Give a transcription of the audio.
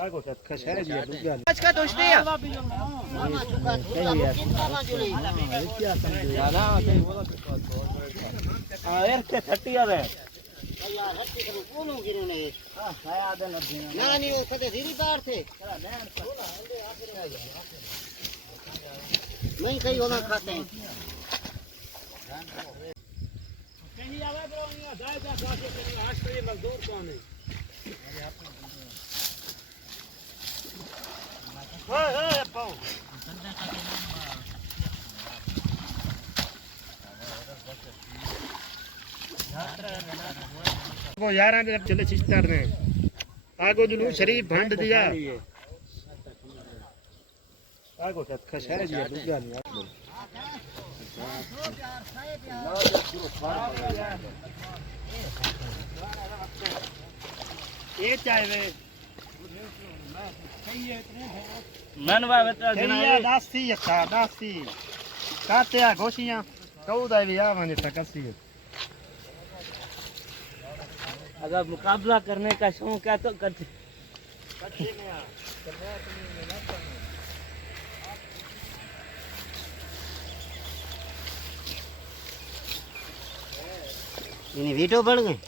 आज का दोस्ती है नहीं कहीं होना खाते हैं वो यार चले सिस्टर ने आगो जुनू शरीफ भंड दिया आगो खशा जी दूजा नहीं ये चाहे मनवा बता देना दासी अच्छा दासी काते आ गोशियां कौदा भी आ माने सकसी अगर मुकाबला करने का शौक है तो करते इन्हें वीडियो बढ़ गए